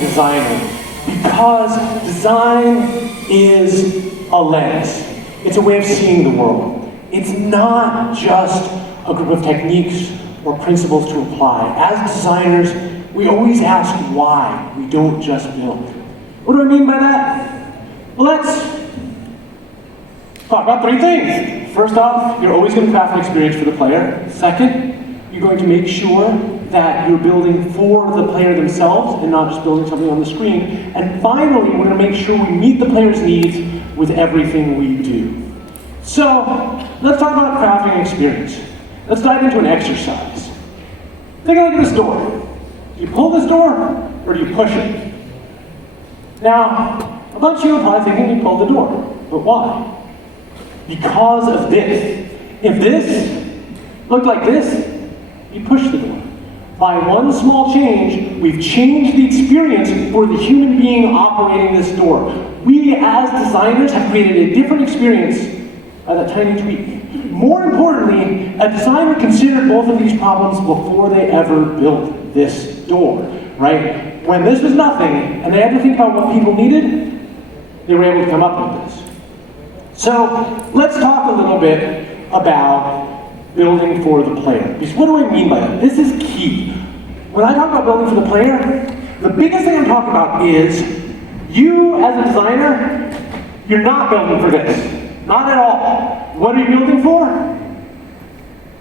designer? Because design is a lens. It's a way of seeing the world. It's not just a group of techniques or principles to apply. As designers, we always ask why. We don't just build. What do I mean by that? Well, let's talk about three things. First off, you're always going to craft an experience for the player. Second, you're going to make sure that you're building for the player themselves and not just building something on the screen. And finally, we're going to make sure we meet the player's needs with everything we do. So, let's talk about crafting an experience. Let's dive into an exercise. Take a look at this door. Do you pull this door, or do you push it? Now, a bunch of you are probably thinking you pull the door, but why? Because of this. If this looked like this, you push the door. By one small change, we've changed the experience for the human being operating this door. We, as designers, have created a different experience by that tiny tweak. More importantly, a designer considered both of these problems before they ever built this door, right? When this was nothing, and they had to think about what people needed, they were able to come up with this. So, let's talk a little bit about building for the player. Because what do I mean by that? This is key. When I talk about building for the player, the biggest thing I'm talking about is you, as a designer, you're not building for this. Not at all. What are you building for?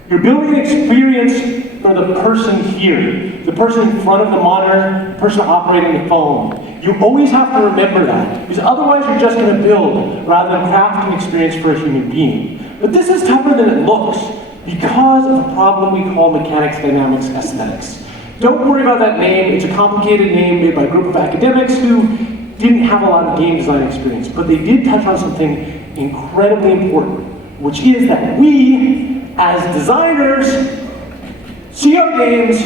You're building an experience for the person here, the person in front of the monitor, the person operating the phone. You always have to remember that, because otherwise you're just going to build rather than craft an experience for a human being. But this is tougher than it looks because of the problem we call mechanics, dynamics, aesthetics. Don't worry about that name. It's a complicated name made by a group of academics who didn't have a lot of game design experience, but they did touch on something incredibly important, which is that we, as designers, see our games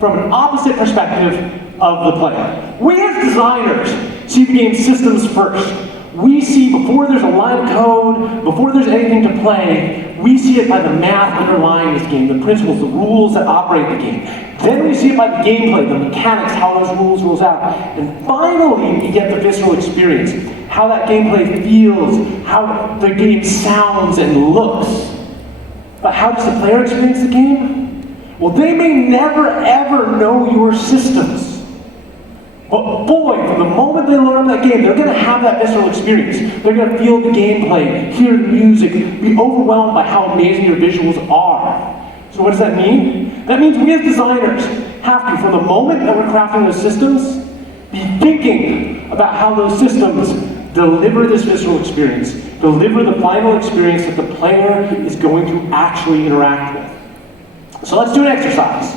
from an opposite perspective of the player. We, as designers, see the game systems first. We see, before there's a line of code, before there's anything to play, we see it by the math underlying this game, the principles, the rules that operate the game. Then we see it by the gameplay, the mechanics, how those rules out. And finally, we get the visceral experience, how that gameplay feels, how the game sounds and looks. But how does the player experience the game? Well, they may never, ever know your systems. But boy, from the moment they load up that game, they're going to have that visceral experience. They're going to feel the gameplay, hear the music, be overwhelmed by how amazing your visuals are. So what does that mean? That means we as designers have to, from the moment that we're crafting those systems, be thinking about how those systems deliver this visceral experience, deliver the final experience that the player is going to actually interact with. So let's do an exercise.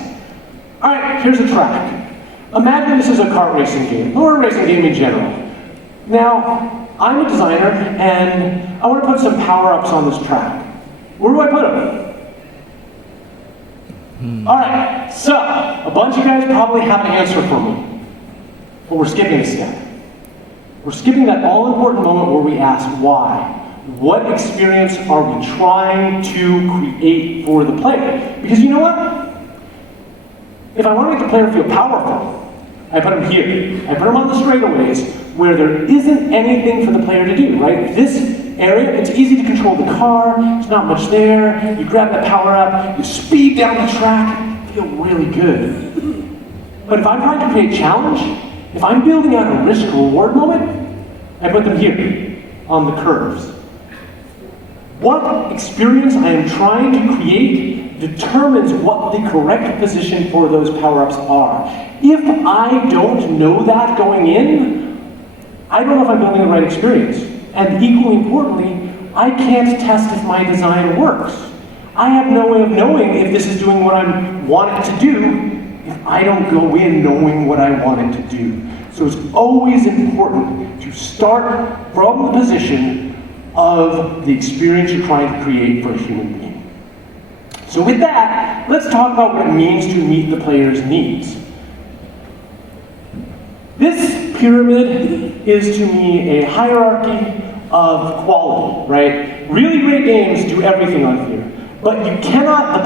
All right, here's a track. Imagine this is a kart racing game, or a racing game in general. Now, I'm a designer, and I want to put some power-ups on this track. Where do I put them? All right, so a bunch of you guys probably have an answer for me, but we're skipping a step. We're skipping that all-important moment where we ask why. What experience are we trying to create for the player? Because you know what? If I want to make the player feel powerful, I put them here. I put them on the straightaways where there isn't anything for the player to do, right? This area, it's easy to control the car, there's not much there. You grab that power up, you speed down the track, feel really good. But if I'm trying to create challenge, if I'm building out a risk-reward moment, I put them here on the curves. What experience I am trying to create determines what the correct position for those power-ups are. If I don't know that going in, I don't know if I'm building the right experience. And equally importantly, I can't test if my design works. I have no way of knowing if this is doing what I want it to do if I don't go in knowing what I want it to do. So it's always important to start from the position of the experience you're trying to create for a human being. So with that, let's talk about what it means to meet the player's needs. This pyramid is to me a hierarchy of quality, right? Really great games do everything on here. But the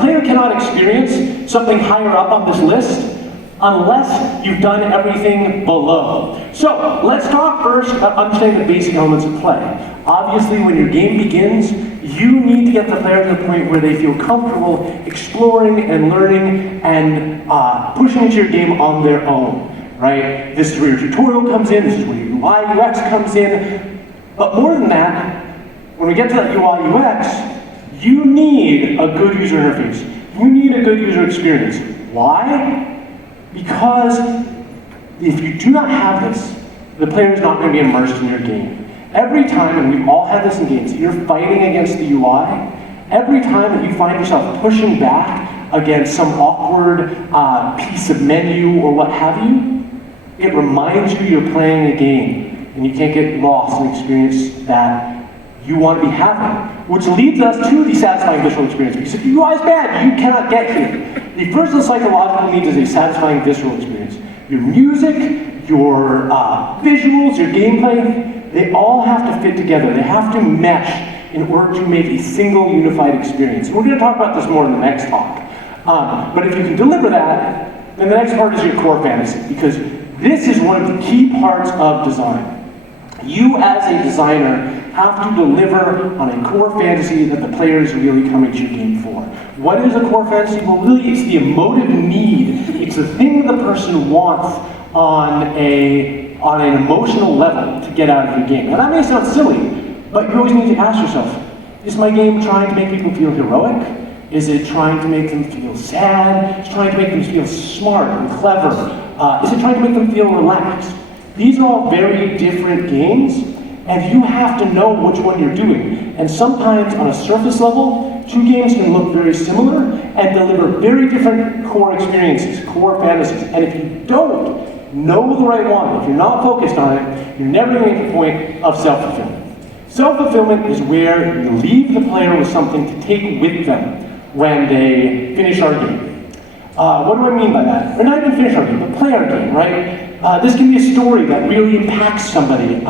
player cannot experience something higher up on this list unless you've done everything below. So let's talk first about understanding the basic elements of play. Obviously, when your game begins, you need to get the player to the point where they feel comfortable exploring and learning and pushing into your game on their own, right? This is where your tutorial comes in, this is where your UI UX comes in. But more than that, when we get to that UI UX, you need a good user interface. You need a good user experience. Why? Because if you do not have this, the player is not going to be immersed in your game. Every time, and we've all had this in games, you're fighting against the UI, every time that you find yourself pushing back against some awkward piece of menu or what have you, it reminds you you're playing a game, and you can't get lost in the experience that you want to be having. Which leads us to the satisfying visual experience. Because if your UI is bad, you cannot get here. The first of the psychological needs is a satisfying visual experience. Your music, your visuals, your gameplay, they all have to fit together. They have to mesh in order to make a single unified experience. We're going to talk about this more in the next talk. But if you can deliver that, then the next part is your core fantasy, because this is one of the key parts of design. You as a designer have to deliver on a core fantasy that the player is really coming to your game for. What is a core fantasy? Well, really, it's the emotive need. It's the thing the person wants on an emotional level to get out of your game. Now that may sound silly, but you always need to ask yourself, is my game trying to make people feel heroic? Is it trying to make them feel sad? Is it trying to make them feel smart and clever? Is it trying to make them feel relaxed? These are all very different games, and you have to know which one you're doing. And sometimes on a surface level, two games can look very similar and deliver very different core experiences, core fantasies. And if you don't know the right one, if you're not focused on it, you're never going to make the point of self-fulfillment. Self-fulfillment is where you leave the player with something to take with them when they finish our game. What do I mean by that? Or not even finish our game, but play our game, right? This can be a story that really impacts somebody,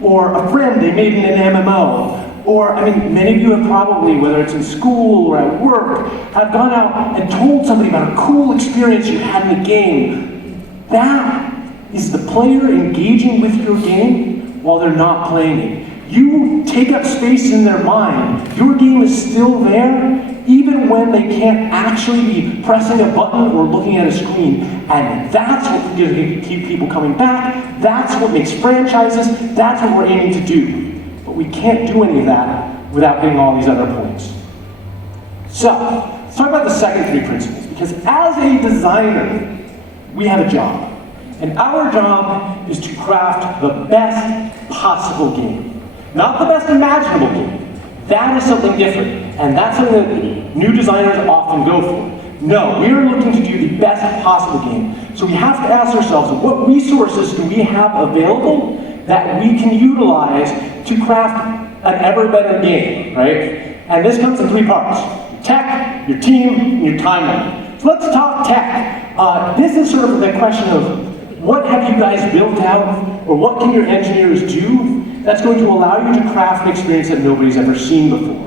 or a friend they made in an MMO, or, I mean, many of you have probably, whether it's in school or at work, have gone out and told somebody about a cool experience you had in the game. That is the player engaging with your game while they're not playing it. You take up space in their mind. Your game is still there, even when they can't actually be pressing a button or looking at a screen. And that's what gives keep people coming back. That's what makes franchises. That's what we're aiming to do. But we can't do any of that without hitting all these other points. So, let's talk about the second three principles. Because as a designer, we have a job. And our job is to craft the best possible game. Not the best imaginable game. That is something different. And that's something that new designers often go for. No, we are looking to do the best possible game. So we have to ask ourselves, what resources do we have available that we can utilize to craft an ever better game, right? And this comes in three parts: your tech, your team, and your timeline. So let's talk tech. This is sort of the question of, what have you guys built out, or what can your engineers do that's going to allow you to craft an experience that nobody's ever seen before?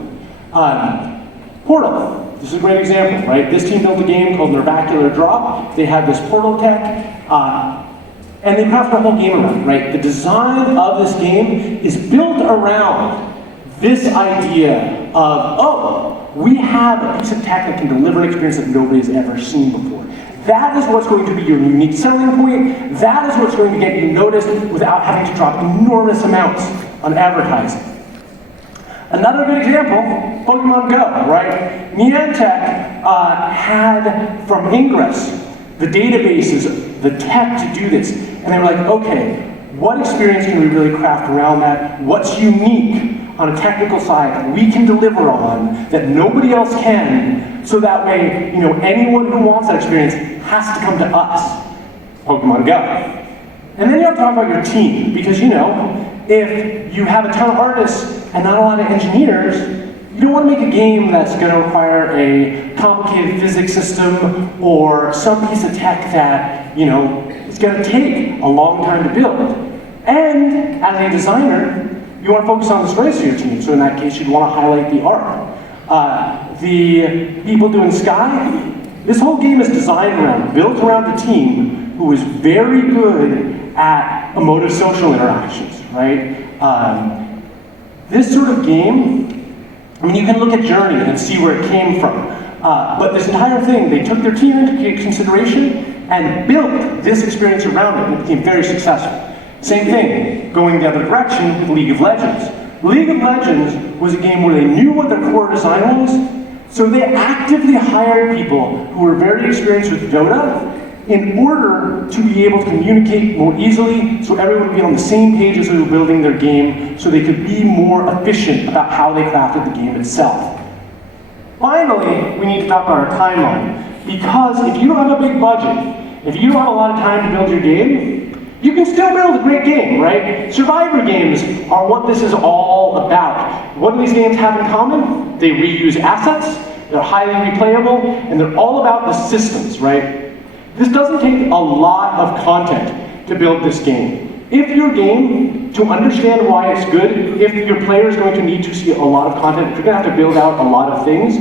Portal. This is a great example, right? This team built a game called Nervacular Drop. They had this portal tech, and they crafted a whole game around it, right? The design of this game is built around this idea of, oh, we have a piece of tech that can deliver an experience that nobody's ever seen before. That is what's going to be your unique selling point. That is what's going to get you noticed without having to drop enormous amounts on advertising. Another good example, Pokemon Go, right? Niantic had from Ingress the databases, the tech to do this. And they were like, okay, what experience can we really craft around that? What's unique on a technical side that we can deliver on that nobody else can, so that way, anyone who wants that experience has to come to us, Pokemon Go. And then you have to talk about your team, because if you have a ton of artists and not a lot of engineers, you don't want to make a game that's going to require a complicated physics system or some piece of tech that, it's going to take a long time to build. And as a designer, you want to focus on the strengths of your team. So in that case, you'd want to highlight the art. The people doing Sky, This whole game is designed around, built around the team who is very good at emotive social interactions, right? This sort of game, I mean, you can look at Journey and see where it came from. But this entire thing, they took their team into consideration and built this experience around it, and it became very successful. Same thing, going the other direction with League of Legends. League of Legends was a game where they knew what their core design was, so they actively hired people who were very experienced with Dota in order to be able to communicate more easily, so everyone would be on the same page as they were building their game, so they could be more efficient about how they crafted the game itself. Finally, we need to talk about our timeline, because if you don't have a big budget, if you don't have a lot of time to build your game, you can still build a great game, right? Survivor games are what this is all about. What do these games have in common? They reuse assets, they're highly replayable, and they're all about the systems, right? This doesn't take a lot of content to build this game. If your game, to understand why it's good, if your player is going to need to see a lot of content, if you're going to have to build out a lot of things,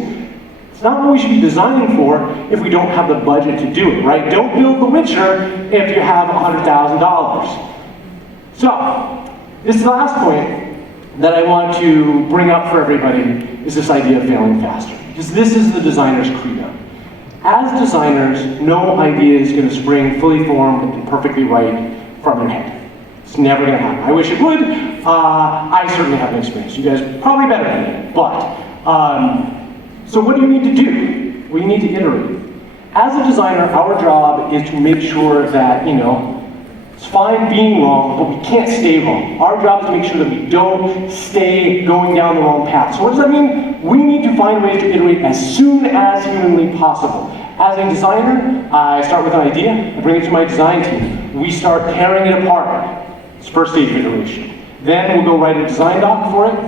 it's not what we should be designing for if we don't have the budget to do it, right? Don't build The Witcher if you have $100,000. So, this is the last point that I want to bring up for everybody, is this idea of failing faster. Because this is the designer's credo. As designers, no idea is going to spring fully formed and perfectly right from your head. It's never going to happen. I wish it would. I certainly haven't experienced. You guys are probably better than me, but so what do you need to do? Well, you need to iterate. As a designer, our job is to make sure that, it's fine being wrong, but we can't stay wrong. Our job is to make sure that we don't stay going down the wrong path. So what does that mean? We need to find ways to iterate as soon as humanly possible. As a designer, I start with an idea, I bring it to my design team. We start tearing it apart. It's first stage of iteration. Then we'll go write a design doc for it,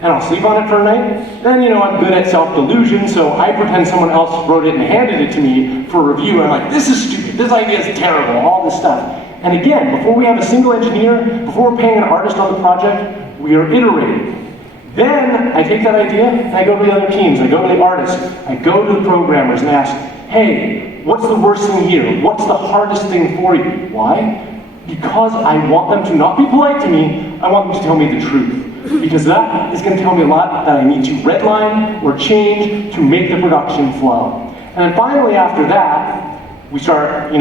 and I'll sleep on it for a night. Then, I'm good at self-delusion, so I pretend someone else wrote it and handed it to me for review. I'm like, this is stupid, this idea is terrible, all this stuff. And again, before we have a single engineer, before we're paying an artist on the project, we are iterating. Then I take that idea and I go to the other teams, I go to the artists, I go to the programmers and ask, hey, what's the worst thing here? What's the hardest thing for you? Why? Because I want them to not be polite to me, I want them to tell me the truth. Because that is going to tell me a lot that I need to redline or change to make the production flow. And then finally after that, we start,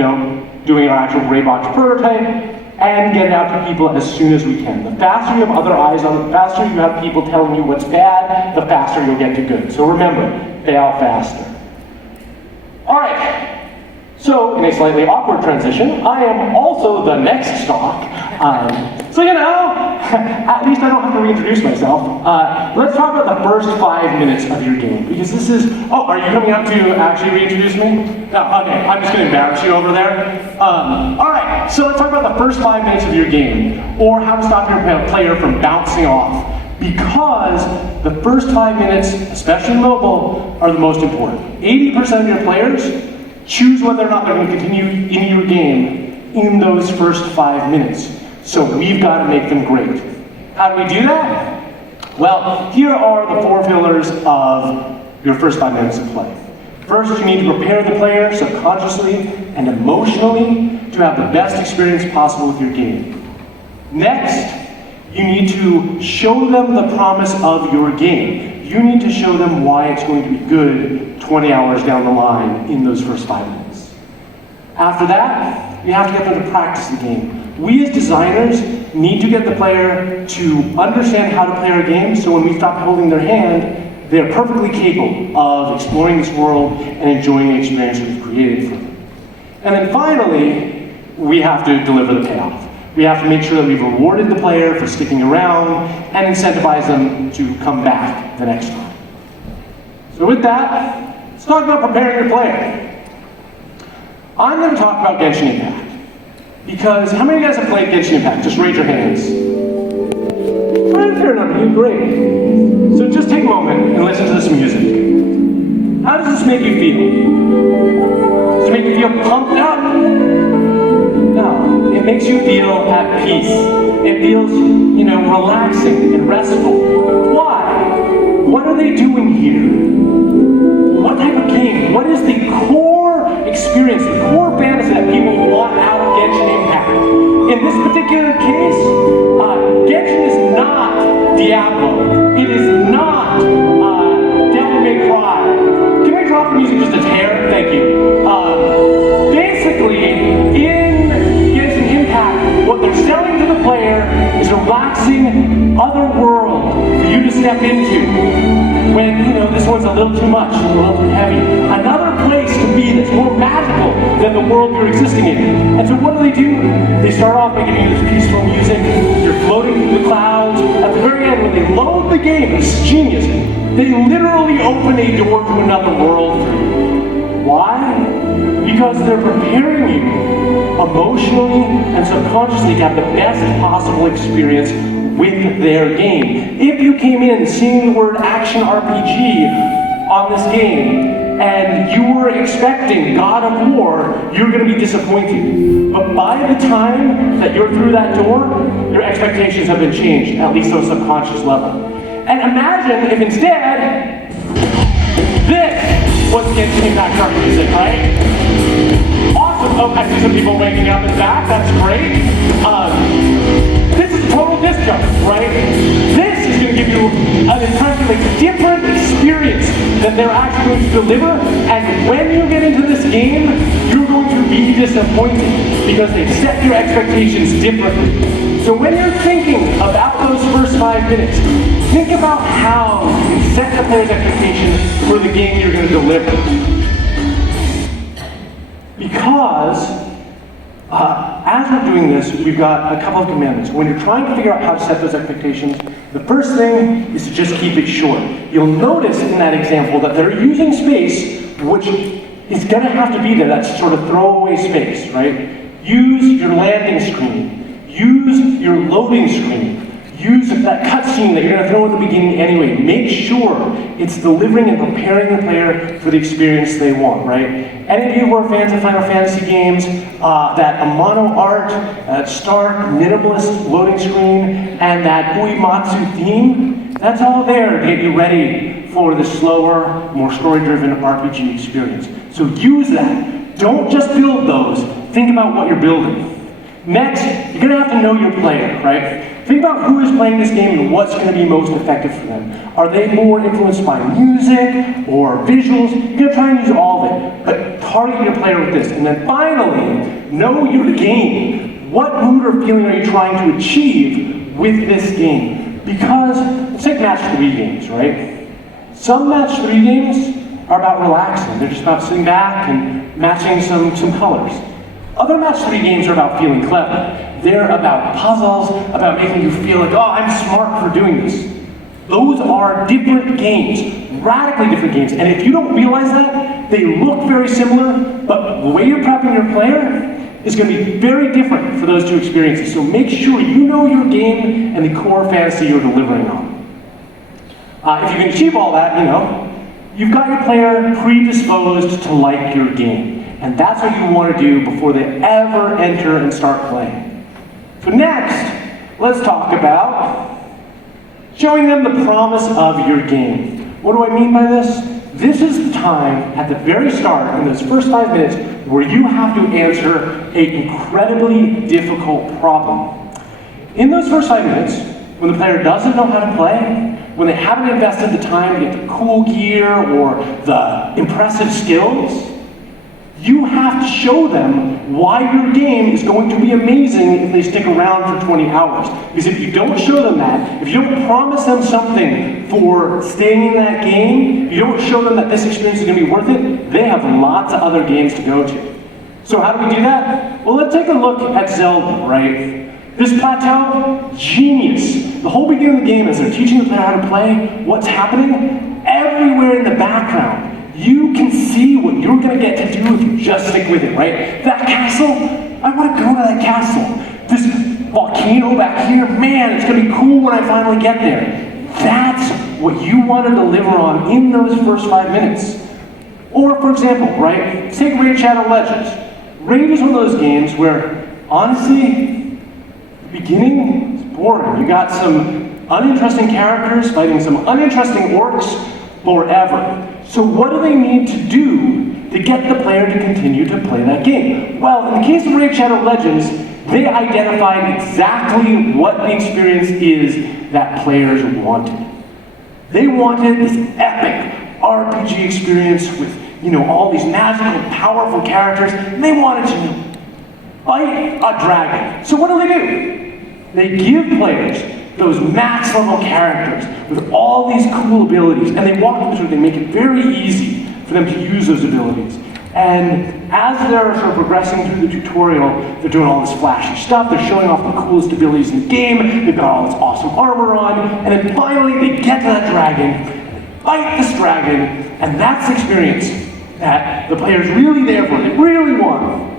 doing our actual gray box prototype and get it out to people as soon as we can. The faster you have other eyes on it, the faster you have people telling you what's bad, the faster you'll get to good. So remember, fail faster. All right. So, in a slightly awkward transition, I am also the next stock. So at least I don't have to reintroduce myself. Let's talk about the first 5 minutes of your game, because this is, are you coming up to actually reintroduce me? No, okay, I'm just gonna embarrass you over there. All right, so let's talk about the first 5 minutes of your game, or how to stop your player from bouncing off. Because the first 5 minutes, especially mobile, are the most important. 80% of your players choose whether or not they're going to continue in your game in those first 5 minutes. So we've got to make them great. How do we do that? Well, here are the 4 pillars of your first 5 minutes of play. First, you need to prepare the player subconsciously and emotionally to have the best experience possible with your game. Next, you need to show them the promise of your game. You need to show them why it's going to be good 20 hours down the line in those first 5 minutes. After that, you have to get them to practice the game. We as designers need to get the player to understand how to play our game, so when we stop holding their hand, they're perfectly capable of exploring this world and enjoying the experience we've created for them. And then finally, we have to deliver the payoff. We have to make sure that we've rewarded the player for sticking around and incentivize them to come back the next time. So with that, let's talk about preparing your player. I'm going to talk about Genshin Impact. Because how many of you guys have played Genshin Impact? Just raise your hands. Right, fair enough, you great. So just take a moment and listen to this music. How does this make you feel? Does it make you feel pumped up? No, it makes you feel at peace. It feels, relaxing and restful. Why? What are they doing here? What type of game? What is the core experience, the core fantasy that people want out of Genshin Impact. In this particular case, Genshin is not Diablo. It is not Devil May Cry. Can we drop the music just a hair? Thank you. Basically, in Genshin Impact, what they're selling to the player is a relaxing other world for you to step into. When, this one's a little too much, a little too heavy. Another place to be that's more magical than the world you're existing in. And so what do? They start off by giving you this peaceful music. You're floating through the clouds. At the very end, when they load the game, it's genius. They literally open a door to another world for you. Why? Because they're preparing you emotionally and subconsciously to have the best possible experience with their game. If you came in seeing the word action RPG on this game and you were expecting God of War, you're going to be disappointed. But by the time that you're through that door, your expectations have been changed, at least on a subconscious level. And imagine if instead, this was Genshin Impact Dark music, right? Awesome. Oh, I see some people waking up in the back. That's great. This is total disc jump, right? This is going to give you an impressively different experience that they're actually going to deliver. And when you get into this game, you're going to be disappointed because they've set your expectations differently. So when you're thinking about those first 5 minutes, think about how you can set the player's expectations for the game you're going to deliver. Because as we're doing this, we've got a couple of commandments. When you're trying to figure out how to set those expectations, the first thing is to just keep it short. You'll notice in that example that they're using space, which is going to have to be there. That's sort of throwaway space, right? Use your landing screen. Use your loading screen. Use that cutscene that you're going to throw at the beginning anyway. Make sure it's delivering and preparing the player for the experience they want, right? Any of you who are fans of Final Fantasy games, that mono art, stark, minimalist loading screen, and that Uematsu theme, that's all there to get you ready for the slower, more story-driven RPG experience. So use that. Don't just build those. Think about what you're building. Next, you're going to have to know your player, right? Think about who is playing this game and what's going to be most effective for them. Are they more influenced by music or visuals? You're going to try and use all of it, but target your player with this. And then finally, know your game. What mood or feeling are you trying to achieve with this game? Because, let's take match 3 games, right? Some match 3 games are about relaxing. They're just about sitting back and matching some colors. Other match 3 games are about feeling clever. They're about puzzles, about making you feel like, oh, I'm smart for doing this. Those are different games, radically different games. And if you don't realize that, they look very similar, but the way you're prepping your player is going to be very different for those two experiences. So make sure you know your game and the core fantasy you're delivering on. If you can achieve all that, you've got your player predisposed to like your game. And that's what you want to do before they ever enter and start playing. So next, let's talk about showing them the promise of your game. What do I mean by this? This is the time at the very start, in those first 5 minutes, where you have to answer an incredibly difficult problem. In those first 5 minutes, when the player doesn't know how to play, when they haven't invested the time to get the cool gear or the impressive skills, you have to show them why your game is going to be amazing if they stick around for 20 hours. Because if you don't show them that, if you don't promise them something for staying in that game, if you don't show them that this experience is going to be worth it, they have lots of other games to go to. So how do we do that? Well, let's take a look at Zelda, right? This plateau, genius. The whole beginning of the game, as they're teaching the player how to play, what's happening? Everywhere in the background, you can see what you're going to get to do if you just stick with it, right? That castle, I want to go to that castle. This volcano back here, man, it's going to be cool when I finally get there. That's what you want to deliver on in those first 5 minutes. Or, for example, right, let's take Raid Shadow Legends. Raid is one of those games where, honestly, the beginning is boring. You got some uninteresting characters fighting some uninteresting orcs forever. So what do they need to do to get the player to continue to play that game? Well, in the case of Raid Shadow Legends, they identified exactly what the experience is that players wanted. They wanted this epic RPG experience with, all these magical, powerful characters, and they wanted to fight a dragon. So what do? They give players those max level characters with all these cool abilities, and they walk them through, they make it very easy for them to use those abilities. And as they're sort of progressing through the tutorial, they're doing all this flashy stuff, they're showing off the coolest abilities in the game, they've got all this awesome armor on, and then finally they get to that dragon, fight this dragon, and that's the experience that the player's really there for, they really want.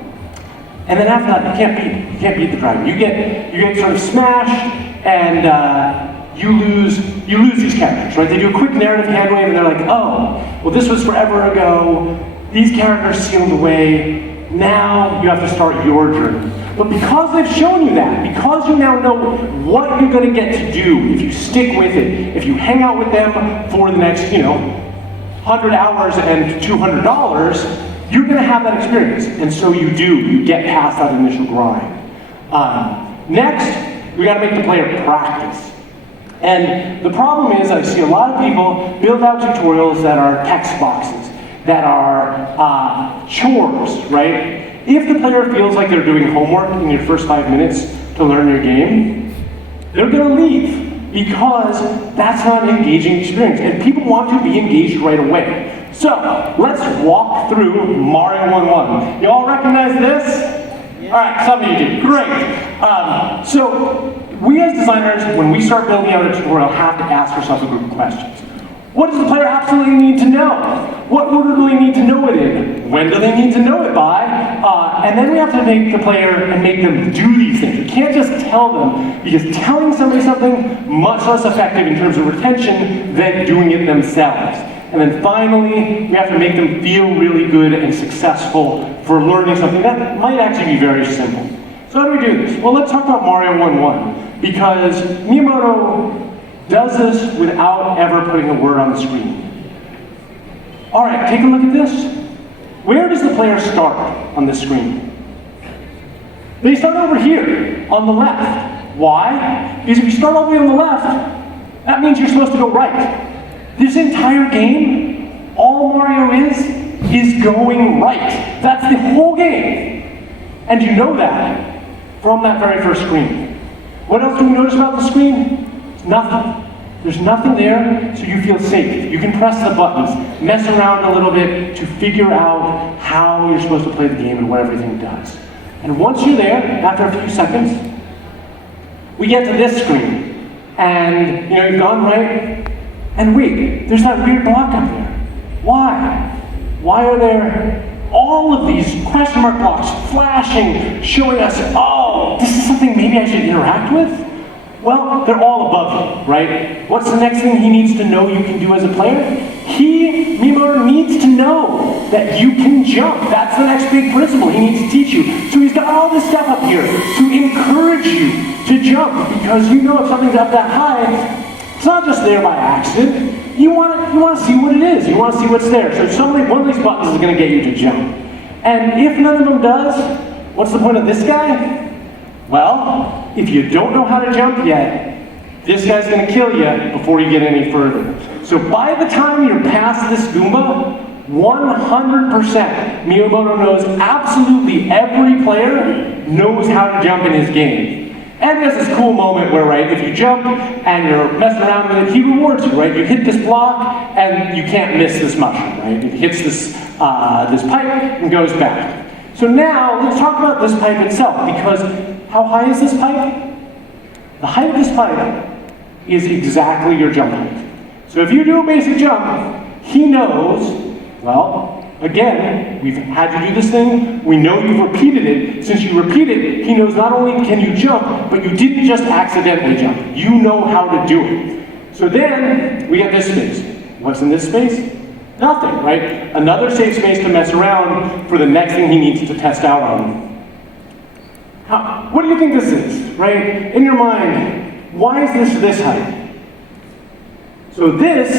And then after that, you can't beat the dragon. You get sort of smashed, and you lose these characters, right? They do a quick narrative hand wave, and they're like, oh, well, this was forever ago. These characters sealed away. Now you have to start your journey. But because they've shown you that, because you now know what you're going to get to do if you stick with it, if you hang out with them for the next, 100 hours and $200, you're going to have that experience. And so you do. You get past that initial grind. Next, we got to make the player practice. And the problem is I see a lot of people build out tutorials that are text boxes, that are chores, right? If the player feels like they're doing homework in your first 5 minutes to learn your game, they're going to leave because that's not an engaging experience. And people want to be engaged right away. So let's walk through Mario 1-1. You all recognize this? All right, some of you do. Great. So we as designers, when we start building out a tutorial, have to ask ourselves a group of questions. What does the player absolutely need to know? What order do they need to know it in? When do they need to know it by? And then we have to make the player and make them do these things. We can't just tell them, because telling somebody something much less effective in terms of retention than doing it themselves. And then finally, we have to make them feel really good and successful for learning something that might actually be very simple. So how do we do this? Well, let's talk about Mario 1-1, because Miyamoto does this without ever putting a word on the screen. All right, take a look at this. Where does the player start on the screen? They start over here, on the left. Why? Because if you start all the way on the left, that means you're supposed to go right. This entire game, all Mario is going right. That's the whole game. And you know that from that very first screen. What else do we notice about the screen? Nothing. There's nothing there, so you feel safe. You can press the buttons, mess around a little bit to figure out how you're supposed to play the game and what everything does. And once you're there, after a few seconds, we get to this screen. And you've gone right, and wait, there's that weird block up there. Why? Why are there all of these question mark blocks flashing, showing us, oh, this is something maybe I should interact with? Well, they're all above you, right? What's the next thing he needs to know you can do as a player? Miyamoto needs to know that you can jump. That's the next big principle he needs to teach you. So he's got all this stuff up here to encourage you to jump, because if something's up that high, it's not just there by accident. You want to see what it is. You want to see what's there. So one of these buttons is going to get you to jump. And if none of them does, what's the point of this guy? Well, if you don't know how to jump yet, this guy's going to kill you before you get any further. So by the time you're past this Goomba, 100% Miyamoto knows absolutely every player knows how to jump in his game. And there's this cool moment where, right, if you jump and you're messing around with it, he rewards you, right? You hit this block and you can't miss this mushroom, right? It hits this pipe and goes back. So now, let's talk about this pipe itself, because how high is this pipe? The height of this pipe is exactly your jump height. So if you do a basic jump, he knows, well, again, we've had to do this thing, we know you've repeated it. Since you repeat it, he knows not only can you jump, but you didn't just accidentally jump. You know how to do it. So then, we get this space. What's in this space? Nothing, right? Another safe space to mess around for the next thing he needs to test out on. What do you think this is, right? In your mind, why is this height? So this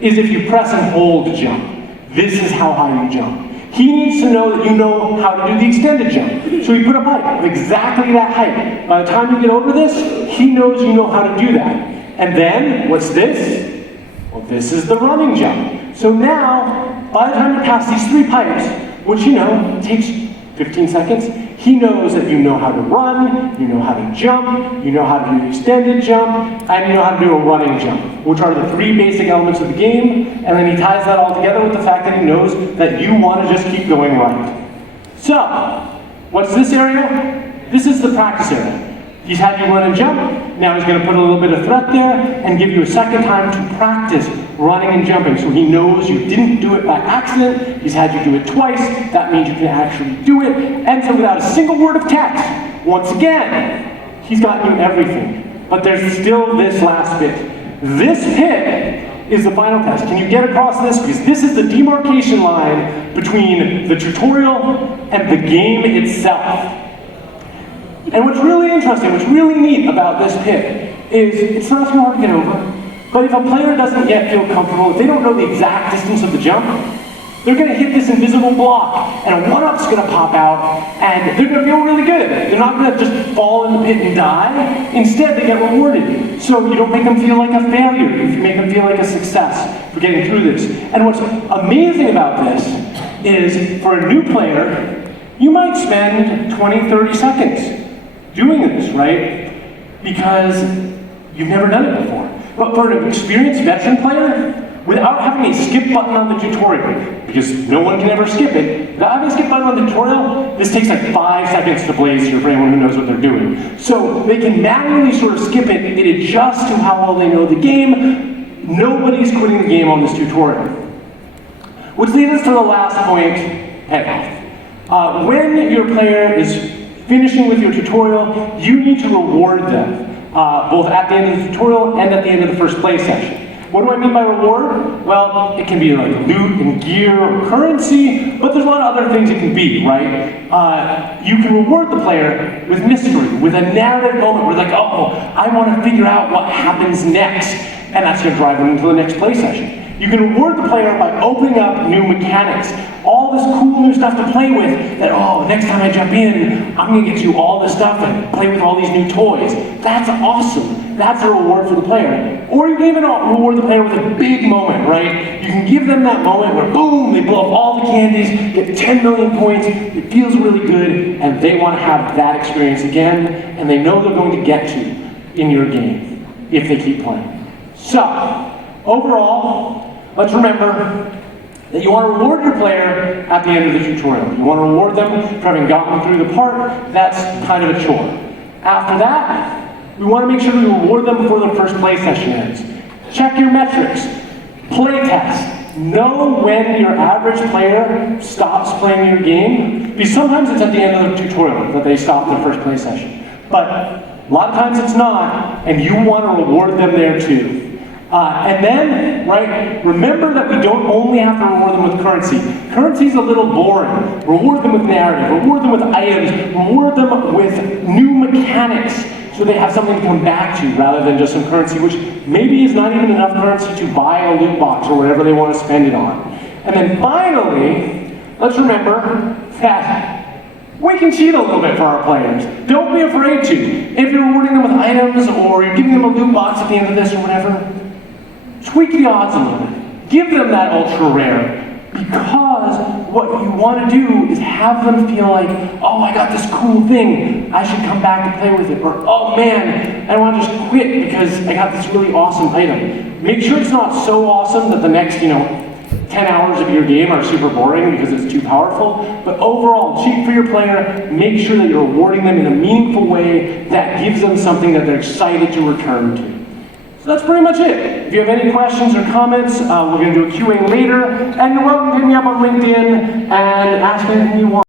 is if you press and hold to jump. This is how high you jump. He needs to know that you know how to do the extended jump. So you put a height of exactly that height. By the time you get over this, he knows you know how to do that. And then, what's this? Well, this is the running jump. So now, by the time you pass these 3 pipes, which you know takes 15 seconds, he knows that you know how to run, you know how to jump, you know how to do the extended jump, and you know how to do a running jump, which are the 3 basic elements of the game, and then he ties that all together with the fact that he knows that you want to just keep going right. So, what's this area? This is the practice area. He's had you run and jump, now he's going to put a little bit of threat there and give you a second time to practice running and jumping, so he knows you didn't do it by accident. He's had you do it twice, that means you can actually do it, and so without a single word of text, once again, he's gotten you everything. But there's still this last bit. This pit is the final test. Can you get across this? Because this is the demarcation line between the tutorial and the game itself. And what's really interesting, what's really neat about this pit is it's not too hard to get over. But if a player doesn't yet feel comfortable, if they don't know the exact distance of the jump, they're going to hit this invisible block, and a 1-up's going to pop out, and they're going to feel really good at it. They're not going to just fall in the pit and die. Instead, they get rewarded. So you don't make them feel like a failure. You make them feel like a success for getting through this. And what's amazing about this is, for a new player, you might spend 20, 30 seconds doing this, right? Because you've never done it before. But for an experienced veteran player, without having a skip button on the tutorial, because no one can ever skip it, without having a skip button on the tutorial, this takes like 5 seconds to blaze here for anyone who knows what they're doing. So they can manually sort of skip it, it adjusts to how well they know the game. Nobody's quitting the game on this tutorial. Which leads us to the last point, payoff. When your player is finishing with your tutorial, you need to reward them, both at the end of the tutorial and at the end of the first play session. What do I mean by reward? Well, it can be like loot and gear or currency, but there's a lot of other things it can be, right? You can reward the player with mystery, with a narrative moment where like, oh, I want to figure out what happens next, and that's going to drive them into the next play session. You can reward the player by opening up new mechanics, all this cool new stuff to play with, that, oh, next time I jump in, I'm going to get you all this stuff and play with all these new toys. That's awesome. That's a reward for the player. Or you can even reward the player with a big moment, right? You can give them that moment where, boom, they blow up all the candies, get 10 million points, it feels really good, and they want to have that experience again, and they know they're going to get to in your game if they keep playing. So, overall, let's remember that you want to reward your player at the end of the tutorial. You want to reward them for having gotten through the part. That's kind of a chore. After that, we want to make sure we reward them before the first play session ends. Check your metrics. Play test. Know when your average player stops playing your game. Because sometimes it's at the end of the tutorial that they stop their first play session. But a lot of times it's not, and you want to reward them there too. And then, right, remember that we don't only have to reward them with currency. Currency's a little boring. Reward them with narrative, reward them with items, reward them with new mechanics so they have something to come back to rather than just some currency, which maybe is not even enough currency to buy a loot box or whatever they want to spend it on. And then finally, let's remember that we can cheat a little bit for our players. Don't be afraid to. If you're rewarding them with items or you're giving them a loot box at the end of this or whatever, tweak the odds a little bit. Give them that ultra rare, because what you want to do is have them feel like, oh, I got this cool thing, I should come back and play with it. Or, oh man, I want to just quit because I got this really awesome item. Make sure it's not so awesome that the next, 10 hours of your game are super boring because it's too powerful. But overall, cheat for your player, make sure that you're rewarding them in a meaningful way that gives them something that they're excited to return to. So that's pretty much it. If you have any questions or comments, we're going to do a QA later. And you're welcome to hit me up on LinkedIn and ask anything you want.